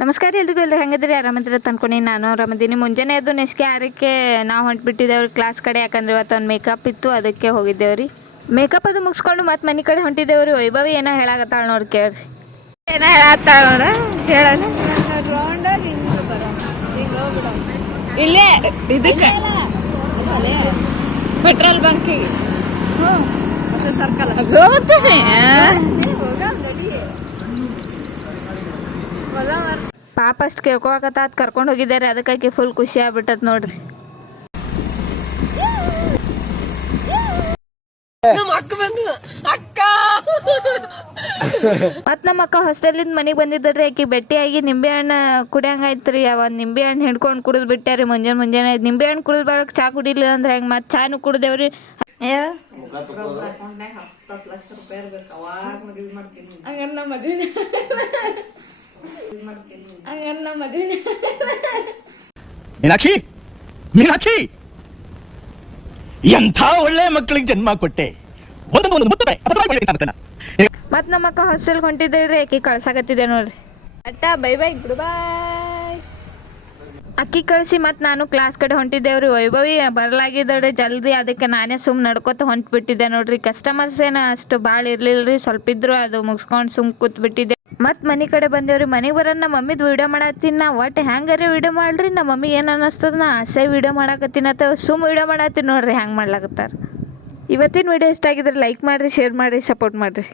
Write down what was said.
ನಮಸ್ಕಾರ ಎಲ್ರಿಗೂ ಎಲ್ಲ ಹೆಂಗಿದ್ರಿ ಆರಾಮಂದ್ರೆ ತಂದ್ಕೊಂಡು ನಾನು ಆರಾಮದೀನಿ. ಮುಂಜಾನೆ ಎದ್ದು ನೆಸ್ಕೆ ಆರಕ್ಕೆ ನಾವು ಹೊಂಟ್ಬಿಟ್ಟಿದ್ದೇವ್ರಿ ಕ್ಲಾಸ್ ಕಡೆ. ಯಾಕಂದ್ರೆ ಇವತ್ತು ಒಂದು ಮೇಕಪ್ ಇತ್ತು, ಅದಕ್ಕೆ ಹೋಗಿದ್ದೇವ್ರಿ. ಮೇಕಪ್ ಅದು ಮುಗಿಸ್ಕೊಂಡು ಮತ್ತೆ ಮನೆ ಕಡೆ ಹೊಂಟಿದ್ದೇವ್ರಿ. ವೈಭವಿ ಏನೋ ಹೇಳಾಕತ್ತಾಳ ನೋಡಿ, ಕೇಳ್ರಿ. ಏನೋ ಹೇಳತ್ತಾಳ ನೋಡ, ಹೇಳಲ್ಲ. ಇಲ್ಲೇ ಇದಕ್ಕೆ ಪೆಟ್ರೋಲ್ ಬಂಕಿಗೆ ಸರ್ಕಲ್ ಪಾಪ ಅಷ್ಟು ಕೇಳ್ಕೊಳಕತ್ತ ಕರ್ಕೊಂಡು ಹೋಗಿದ್ದಾರೆ. ಅದಕ್ಕಾಗಿ ಫುಲ್ ಖುಷಿ ಆಗ್ಬಿಟ್ಟತ್ ನೋಡ್ರಿ. ಮತ್ ನಮ್ಮ ಅಕ್ಕ ಹಾಸ್ಟೆಲಿಂದ ಮನೆಗೆ ಬಂದಿದ್ದರಿ. ಆಕಿ ಭೇಟಿಯಾಗಿ ನಿಂಬೆ ಹಣ್ಣು ಕುಡಿಯಂಗಾಯ್ತ್ರಿ. ಒಂದು ನಿಂಬೆ ಹಣ್ಣು ಹಿಡ್ಕೊಂಡು ಕುಡಿದು ಬಿಟ್ಟಾರಿ. ಮುಂಜಾನೆ ನಿಂಬೆ ಹಣ್ಣು ಕುಡಿದು ಬೆಳಗ್ಗೆ ಚಾ ಕುಡಿಲಿಲ್ಲ ಅಂದ್ರೆ ಹೆಂಗೆ ಮತ್ತೆ ಚಾನು ಕುಡ್ದೇವ್ರಿ. ಮೀನಾಕ್ಷಿ ಮೀನಾಕ್ಷಿ ಎಂಥ ಒಳ್ಳೆ ಮಕ್ಕಳಿಗೆ ಜನ್ಮ ಕೊಟ್ಟೆ. ಮತ್ ನಮ್ಮ ಅಕ್ಕ ಹಾಸ್ಟೆಲ್ಗೆ ಹೊಂಟಿದ್ದೇಳ್ರಿ. ಆಕಿ ಕಳ್ಸಾಕತ್ತಿದೆ ನೋಡ್ರಿ. ಅಟ್ಟ ಬೈ ಬೈ ಗುಡ್ ಬಾಯ್. ಅಕ್ಕಿ ಕಳಿಸಿ ಮತ್ತು ನಾನು ಕ್ಲಾಸ್ ಕಡೆ ಹೊಂಟಿದ್ದೇವ್ರಿ. ವೈಭವಿ ಬರಲಾಗಿದ್ದಾಳೆ ಜಲ್ದಿ. ಅದಕ್ಕೆ ನಾನೇ ಸುಮ್ಮನೆ ನಡ್ಕೊತ ಹೊಂಟ್ಬಿಟ್ಟಿದ್ದೆ ನೋಡ್ರಿ. ಕಸ್ಟಮರ್ಸ್ ಏನೋ ಅಷ್ಟು ಭಾಳ ಇರ್ಲಿಲ್ಲ ರೀ, ಸ್ವಲ್ಪ ಇದ್ರು. ಅದು ಮುಗಿಸ್ಕೊಂಡು ಸುಮ್ ಕೂತ್ಬಿಟ್ಟಿದ್ದೆ. ಮತ್ತು ಮನೆ ಕಡೆ ಬಂದೇವ್ರಿ. ಮನೆಗೆ ಬರೋಣ ನಮ್ಮ ಮಮ್ಮಿದು ವೀಡಿಯೋ ಮಾಡತ್ತೀನಿ ನಾ. ಒಟ್ಟು ಹೆಂಗಾರೆ ವೀಡಿಯೋ ಮಾಡ್ರಿ. ನಮ್ಮ ಮಮ್ಮಿ ಏನು ಅನ್ನಿಸ್ತದ ನಾ ಆಸೆ ವೀಡಿಯೋ ಮಾಡಕತ್ತೀನತ್ತ ಸುಮ್ ವೀಡಿಯೋ ಮಾಡತ್ತೀನಿ ನೋಡ್ರಿ ಹೆಂಗೆ ಮಾಡ್ಲಾಕತ್ತಾರ. ಇವತ್ತಿನ ವೀಡಿಯೋ ಇಷ್ಟ ಆಗಿದ್ರೆ ಲೈಕ್ ಮಾಡಿರಿ, ಶೇರ್ ಮಾಡಿರಿ, ಸಪೋರ್ಟ್ ಮಾಡಿರಿ.